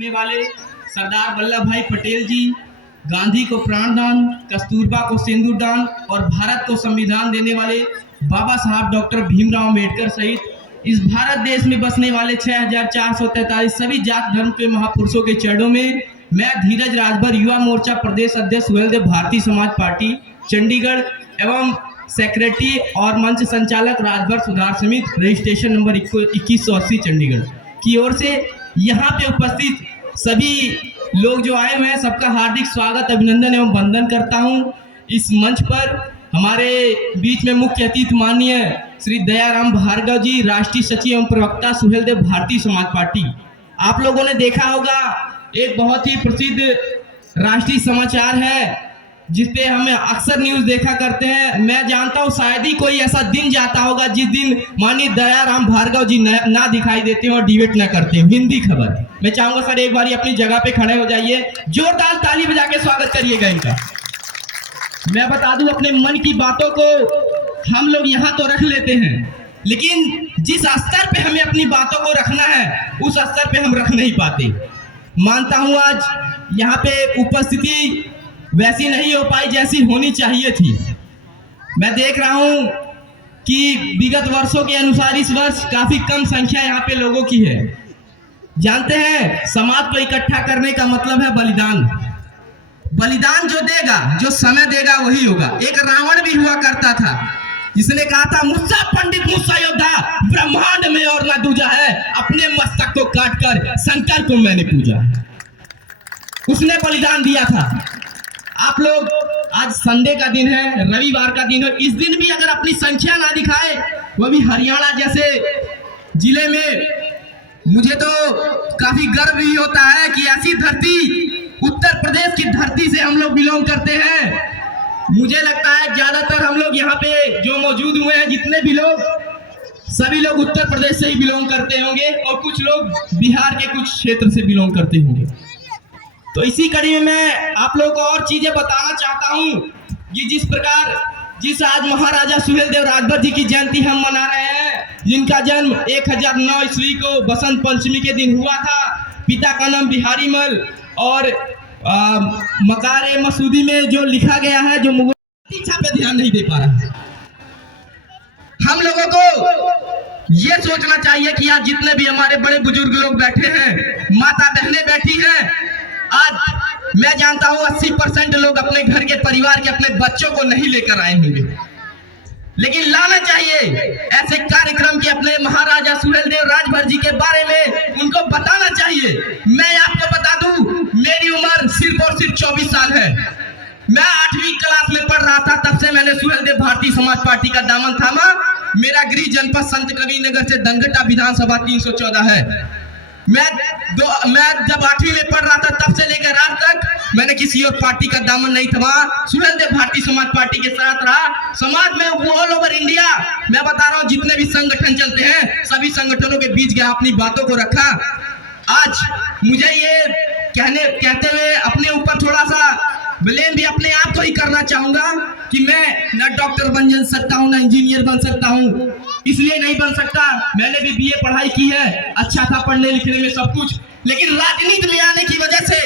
रखने वाले सरदार वल्लभ भाई पटेल जी, गांधी को प्राणदान, कस्तूरबा को सिंदूरदान और भारत को संविधान देने वाले बाबा साहब डॉक्टर भीमराव अम्बेडकर सहित इस भारत देश में बसने वाले 6443 सभी जात धर्म के महापुरुषों के चरणों में मैं धीरज राजभर युवा मोर्चा प्रदेश अध्यक्ष सुहेलदेव भारतीय समाज पार्टी चंडीगढ़ एवं सेक्रेटरी और मंच संचालक राजभर सुधार समिति रजिस्ट्रेशन नंबर 2180 चंडीगढ़ की ओर से यहाँ पे उपस्थित सभी लोग जो आए हुए हैं सबका हार्दिक स्वागत, अभिनंदन एवं वंदन करता हूँ। इस मंच पर हमारे बीच में मुख्य अतिथि माननीय श्री दयाराम भार्गव जी, राष्ट्रीय सचिव एवं प्रवक्ता सुहेलदेव भारतीय समाज पार्टी। आप लोगों ने देखा होगा एक बहुत ही प्रसिद्ध राष्ट्रीय समाचार है जिसपे हमें अक्सर न्यूज देखा करते हैं। मैं जानता हूँ शायद ही कोई ऐसा दिन जाता होगा जिस दिन माननीय दयाराम भार्गव जी ना दिखाई देते हैं और डिबेट ना करते हैं। हिंदी खबर मैं चाहूंगा सर एक बार अपनी जगह पे खड़े हो जाइए, जोरदार ताली बजा के स्वागत करिएगा इनका। मैं बता दूं अपने मन की बातों को हम लोग यहाँ तो रख लेते हैं, लेकिन जिस स्तर पे हमें अपनी बातों को रखना है उस स्तर पे हम रख नहीं पाते। मानता हूँ आज यहाँ पे उपस्थिति वैसी नहीं हो पाई जैसी होनी चाहिए थी। मैं देख रहा हूं कि विगत वर्षों के अनुसार इस वर्ष काफी कम संख्या यहाँ पे लोगों की है। जानते हैं समाज को इकट्ठा करने का मतलब है बलिदान। बलिदान जो देगा, जो समय देगा वही होगा। एक रावण भी हुआ करता था जिसने कहा था मुझसा पंडित मुझसा योद्धा, ब्रह्मांड में और ना दूजा है, अपने मस्तक को काटकर शंकर को मैंने पूजा। उसने बलिदान दिया था। आप लोग आज संडे का दिन है, रविवार का दिन है, इस दिन भी अगर अपनी संख्या ना दिखाए, वो भी हरियाणा जैसे जिले में, मुझे तो काफी गर्व भी होता है कि ऐसी धरती, उत्तर प्रदेश की धरती से हम लोग बिलोंग करते हैं। मुझे लगता है ज्यादातर हम लोग यहाँ पे जो मौजूद हुए हैं, जितने भी लोग, सभी लोग उत्तर प्रदेश से ही बिलोंग करते होंगे और कुछ लोग बिहार के कुछ क्षेत्र से बिलोंग करते होंगे। तो इसी कड़ी में मैं आप लोगों को और चीजें बताना चाहता हूं कि जिस आज महाराजा सुहेलदेव राजभर जी की जयंती हम मना रहे हैं, जिनका जन्म 1009 ईस्वी को बसंत पंचमी के दिन हुआ था। पिता का नाम बिहारी मल और मकारे मसूदी में जो लिखा गया है, जो शिक्षा पे ध्यान नहीं दे पा रहा है। हम लोगों को ये सोचना चाहिए कि आज जितने भी हमारे बड़े बुजुर्ग लोग बैठे हैं, माता बहनें बैठी हैं, आज मैं जानता हूं 80% लोग अपने घर के परिवार के अपने बच्चों को नहीं लेकर आए होंगे, लेकिन लाना चाहिए ऐसे कार्यक्रम के अपने महाराजा सुहेलदेव राजभर जी के बारे में उनको बताना चाहिए। मैं आपको बता दूं, मेरी उम्र सिर्फ और सिर्फ 24 साल है। मैं 8वीं क्लास में पढ़ रहा था, तब से मैंने सुहेलदेव भारतीय समाज पार्टी का दामन थामा। मेरा गृह जनपद संत कबीरनगर से धनघटा विधानसभा 314 है। मैं जब 8वीं में पढ़ रहा था तब से लेकर आज तक मैंने किसी और पार्टी का दामन नहीं थमा, सुहेलदेव भारतीय समाज पार्टी के साथ रहा। समाज में ऑल ओवर इंडिया मैं बता रहा हूँ जितने भी संगठन चलते हैं, सभी संगठनों के बीच गया, अपनी बातों को रखा। आज मुझे ये कहते हुए अपने ऊपर थोड़ा सा ब्लेम भी अपने आप को ही करना चाहूंगा कि मैं न डॉक्टर बन सकता हूँ, न इंजीनियर बन सकता हूँ। इसलिए नहीं बन सकता, मैंने भी बीए पढ़ाई की है, अच्छा था पढ़ने लिखने में सब कुछ, लेकिन राजनीति में आने की वजह से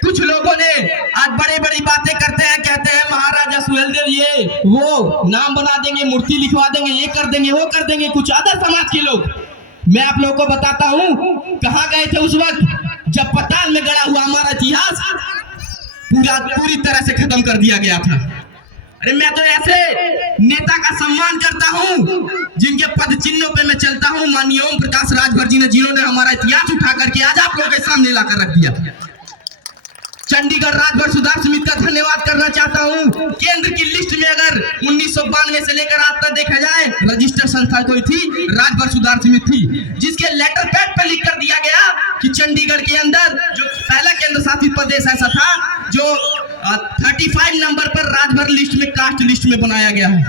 कुछ लोगों ने आज बड़ी बड़ी बातें करते हैं, कहते हैं महाराजा सुहेलदेव ये वो नाम बना देंगे, मूर्ति लिखवा देंगे, ये कर देंगे, वो कर देंगे, कुछ अदर समाज के लोग। मैं आप लोगों को बताता हूँ कहाँ गए थे उस वक्त जब पताल में गड़ा हुआ हमारा इतिहास पूरी तरह से खत्म कर दिया गया था। अरे मैं तो ऐसे नेता का सम्मान करता हूं जिनके पद चिन्हों पे मैं चलता हूं, माननीय ओम प्रकाश राजभर जी ने, जिन्होंने हमारा इतिहास उठा करके आज आप लोगों के सामने लाकर रख दिया। चंडीगढ़ राजभर सुधार समिति का धन्यवाद करना चाहता हूं। केंद्र की लिस्ट में अगर 1992 से लेकर आज तक देखा जाए, रजिस्टर संस्था कोई थी, राजभर सुधार समिति थी, जिसके लेटर पैड पर लिख कर दिया गया कि चंडीगढ़ के अंदर जो पहला केंद्र शासित प्रदेश ऐसा था जो 35 नंबर पर राजभर लिस्ट में, कास्ट लिस्ट में बनाया गया है।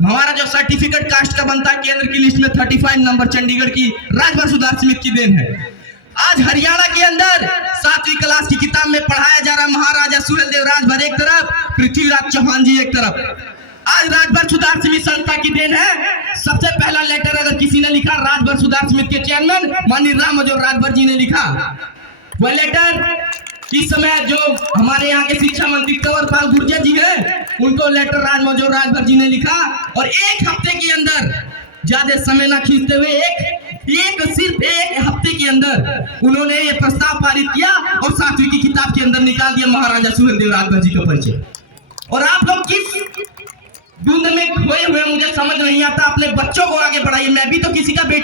हमारा जो सर्टिफिकेट कास्ट का बनता है केंद्र की लिस्ट में 35 नंबर चंडीगढ़ की राजभर सुधार समिति की देन है। आज हरियाणा के अंदर 7वीं क्लास की किताब में पढ़ाया जा रहा महाराजा सुहेलदेव राजभर एक तरफ, पृथ्वीराज चौहान जी एक तरफ। आज राजभर सुधार समिति संस्था की देन है। सबसे पहला लेटर अगर किसी ने लिखा, राजभर सुधार समिति के चेयरमैन माननीय रामजोर राजभर जी ने लिखा। वह लेटर इस समय जो हमारे यहाँ के शिक्षा मंत्री कंवर पाल गुर्जर जी हैं, उनको लेटर राजभर जी ने लिखा और एक हफ्ते के अंदर, ज्यादा समय ना खींचते हुए सिर्फ एक हफ्ते के अंदर उन्होंने ये प्रस्ताव पारित किया और 7वीं की किताब के अंदर निकाल दिया महाराजा सुहेलदेव राजभर जी का परिचय। और आप लोग किस धुंध में खोए हुए मुझे समझ नहीं आता, अपने बच्चों को आगे बढ़ाइए। मैं भी तो किसी का बेटा